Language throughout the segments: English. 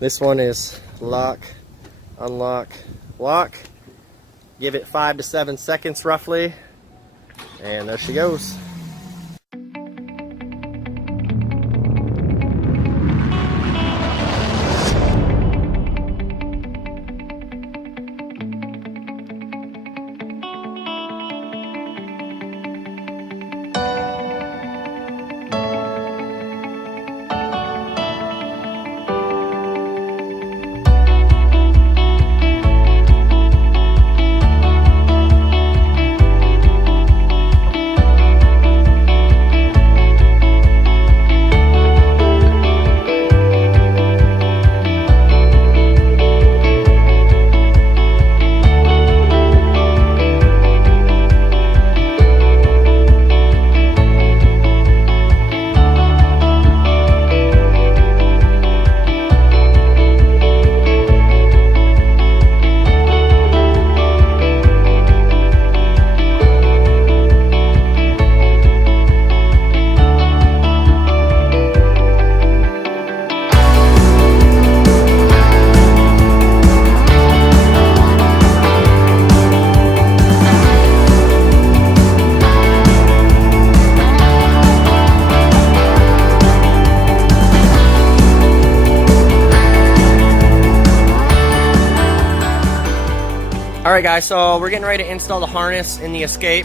This one is lock, unlock, lock. Give it 5 to 7 seconds roughly, and there she goes. Alright guys, so we're getting ready to install the harness in the Escape.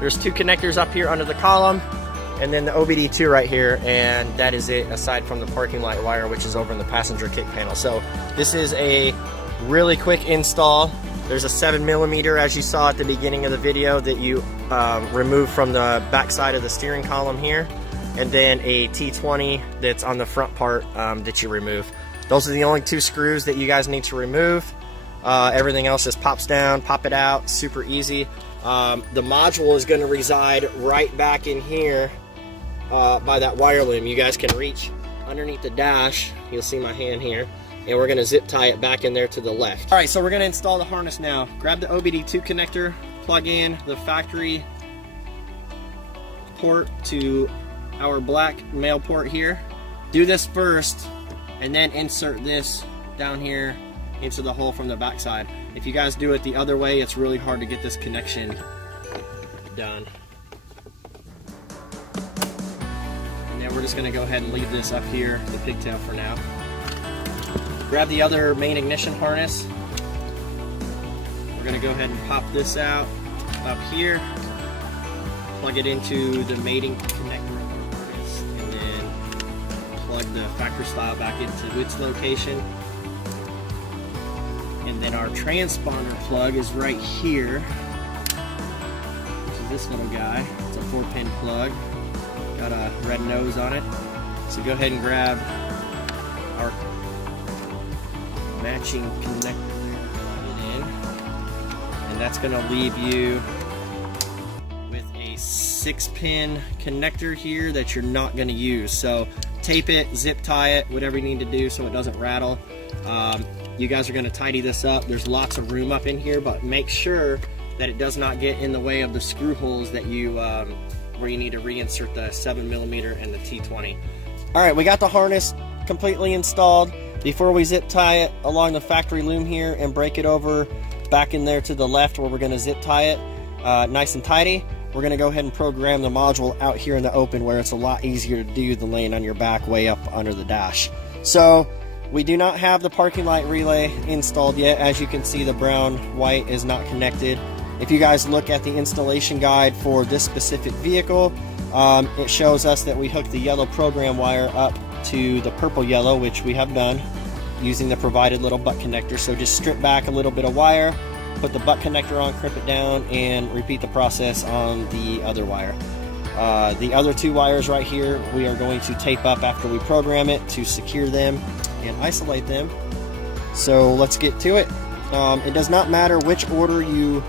There's 2 connectors up here under the column, and then the OBD2 right here, and that is it aside from the parking light wire, which is over in the passenger kick panel. So this is a really quick install. There's a 7mm, as you saw at the beginning of the video, that you remove from the back side of the steering column here, and then a T20 that's on the front part that you remove. Those are the only 2 screws that you guys need to remove. Everything else just pops down, pop it out, super easy. The module is going to reside right back in here by that wire loom. You guys can reach underneath the dash, you'll see my hand here, and we're going to zip tie it back in there to the left. Alright, so we're going to install the harness now. Grab the OBD2 connector, plug in the factory port to our black male port here. Do this first, and then insert this down here into the hole from the back side. If you guys do it the other way, it's really hard to get this connection done. And then we're just going to go ahead and leave this up here, the pigtail, for now. Grab the other main ignition harness. We're going to go ahead and pop this out up here, plug it into the mating connector of our harness, and then plug the factory style back into its location. And then our transponder plug is right here, which is this little guy. It's a 4-pin plug, got a red nose on it. So go ahead and grab our matching connector there, plug it in, and that's going to leave you with a 6-pin connector here that you're not going to use. So tape it, zip tie it, whatever you need to do so it doesn't rattle. You guys are going to tidy this up. There's lots of room up in here, but make sure that it does not get in the way of the screw holes that you where you need to reinsert the 7mm and the T20. Alright, we got the harness completely installed. Before we zip tie it along the factory loom here and break it over back in there to the left where we're going to zip tie it nice and tidy, we're going to go ahead and program the module out here in the open where it's a lot easier to do than laying on your back way up under the dash. So we do not have the parking light relay installed yet. As you can see, the brown white is not connected. If you guys look at the installation guide for this specific vehicle, it shows us that we hook the yellow program wire up to the purple yellow, which we have done using the provided little butt connector. So just strip back a little bit of wire, put the butt connector on, crimp it down, and repeat the process on the other wire. The other 2 wires right here we are going to tape up after we program it to secure them and isolate them. So let's get to it. It does not matter which order you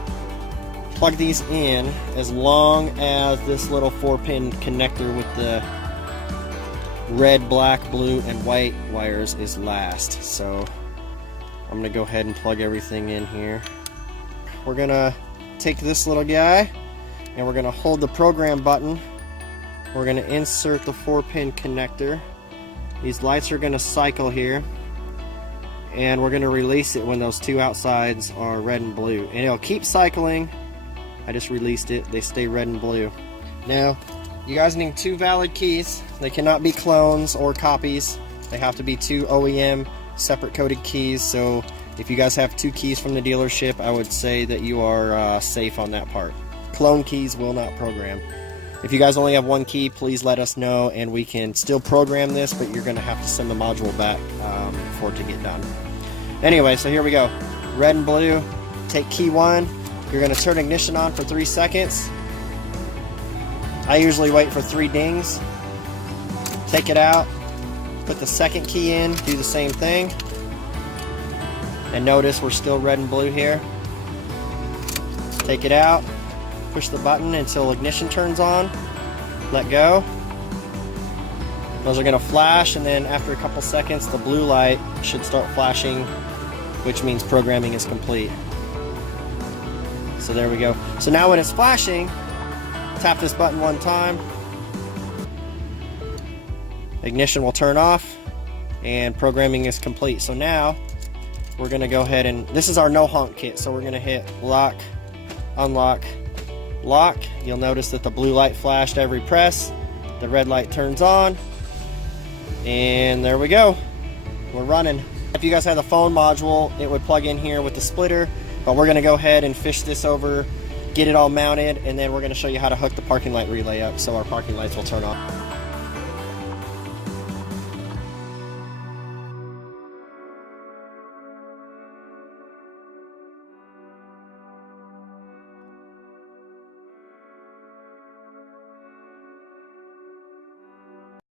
plug these in, as long as this little 4-pin connector with the red, black, blue, and white wires is last. So I'm going to go ahead and plug everything in here. We're going to take this little guy and we're going to hold the program button. We're going to insert the 4-pin connector These lights are going to cycle here, and we're going to release it when those two outsides are red and blue, and it'll keep cycling. I just released it. They stay red and blue. Now you guys need two valid keys. They cannot be clones or copies. They have to be two OEM separate coded keys. So if you guys have two keys from the dealership, I would say that you are safe on that part. Clone keys will not program. If you guys only have one key, please let us know and we can still program this, but you're going to have to send the module back for it to get done. Anyway, so here we go. Red and blue. Take key 1. You're going to turn ignition on for 3 seconds. I usually wait for 3 dings. Take it out. Put the second key in. Do the same thing. And notice we're still red and blue here. Take it out. Push the button until ignition turns on. Let go. Those are going to flash, and then after a couple seconds the blue light should start flashing, which means programming is complete. So there we go. So now when it's flashing, tap this button one time. Ignition will turn off and programming is complete. So now we're going to go ahead and, this is our no honk kit, so we're going to hit lock, unlock, lock. You'll notice that the blue light flashed every press. The red light turns on. And there we go. We're running. If you guys had the phone module, it would plug in here with the splitter. But we're going to go ahead and fish this over, get it all mounted, and then we're going to show you how to hook the parking light relay up so our parking lights will turn on.